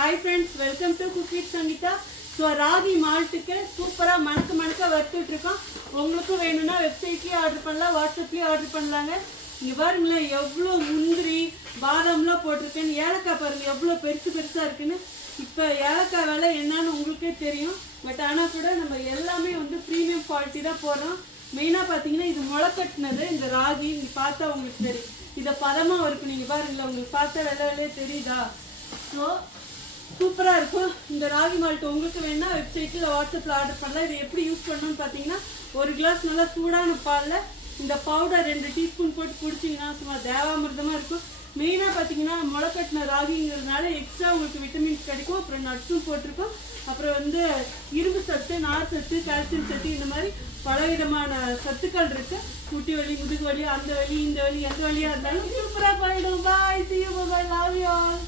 Hi friends, welcome to Cook with Sangeeta. So ராகி மால்ட்டுக்கு சூப்பராக மணக்க வறுத்துட்ருக்கோம். உங்களுக்கும் வேணும்னா வெப்சைட்லேயே ஆர்டர் பண்ணலாம், வாட்ஸ்அப்லேயே ஆர்டர் பண்ணலாங்க. இங்கே பாருங்களேன் எவ்வளோ முந்திரி பாதாம்லாம் போட்டிருக்கேன்னு. ஏலக்காய் பாருங்கள் எவ்வளோ பெருசாக இருக்குன்னு. இப்போ ஏலக்காய் விலை என்னன்னு உங்களுக்கே தெரியும். பட் ஆனால் கூட நம்ம எல்லாமே ப்ரீமியம் குவாலிட்டி தான் போடுறோம். மெயினாக பார்த்தீங்கன்னா இது முளைக்கட்டினது இந்த ராகி. நீங்கள் பார்த்தா உங்களுக்கு தெரியும் இதை பதமாக இருக்கும். நீங்கள் பாருங்களேன், உங்களுக்கு பார்த்தா வெள்ளையே தெரியுதா? ஸோ சூப்பராக இருக்கும். இந்த ராகி மால்ட் உங்களுக்கு வேணா வெப்சைட்டில் வாட்ஸ்அப்பில் ஆர்டர் பண்ணலாம். இதை எப்படி யூஸ் பண்ணணும்னு பார்த்தீங்கன்னா, ஒரு கிளாஸ் நல்லா சூடான பாலில் இந்த பவுடர் 2 டீஸ்பூன் போட்டு குடிச்சிங்கன்னா சும்மா தேவாமிர்தமாக இருக்கும். மெயினாக பார்த்தீங்கன்னா முளைக்கட்டின ராகிங்கிறதுனால எக்ஸ்ட்ரா உங்களுக்கு விட்டமின்ஸ் கிடைக்கும். அப்புறம் நட்ஸும் போட்டிருக்கோம். அப்புறம் இரும்பு சத்து, நார் சத்து, கால்சியம் சத்து, இந்த மாதிரி பலவிதமான சத்துக்கள் இருக்குது. முட்டி வலி, முதுகு வலி, அந்த வலி, இந்த வலி, எந்த வலியாக இருந்தாலும் சூப்பராக போயிடும். பாய், see you, bye, love you all.